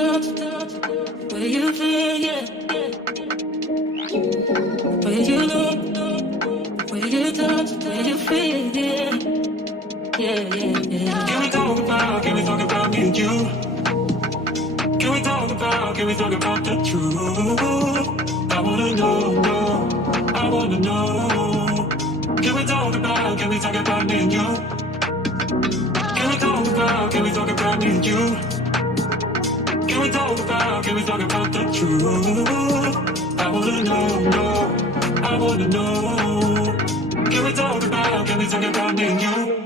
touch, where you feel, yeah, where you look, where you touch, where you feel, yeah, yeah. Can we talk about me and you? Can we talk about the truth? I wanna know, I wanna know. Can we talk about me and you? Can we talk about me and you? Can we talk about the truth? I wanna know, I wanna know. Can we talk about me and you?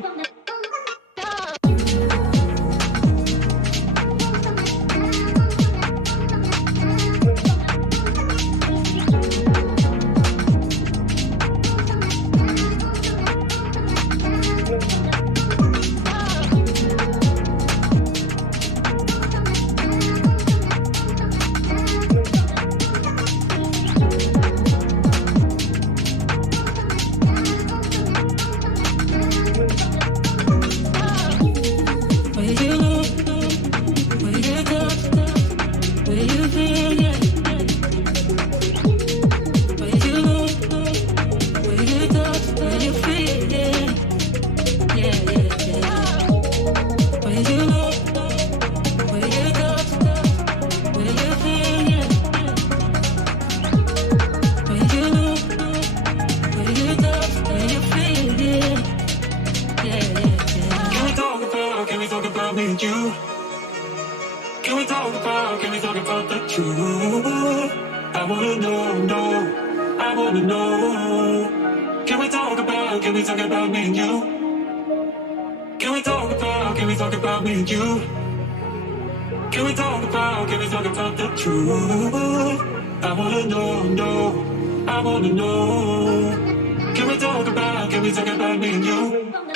Can we talk about the truth? I wanna know, I wanna know. Can we talk about me and you? Can we talk about me and you? Can we talk about the truth? I wanna know, I wanna know. Can we talk about me and you?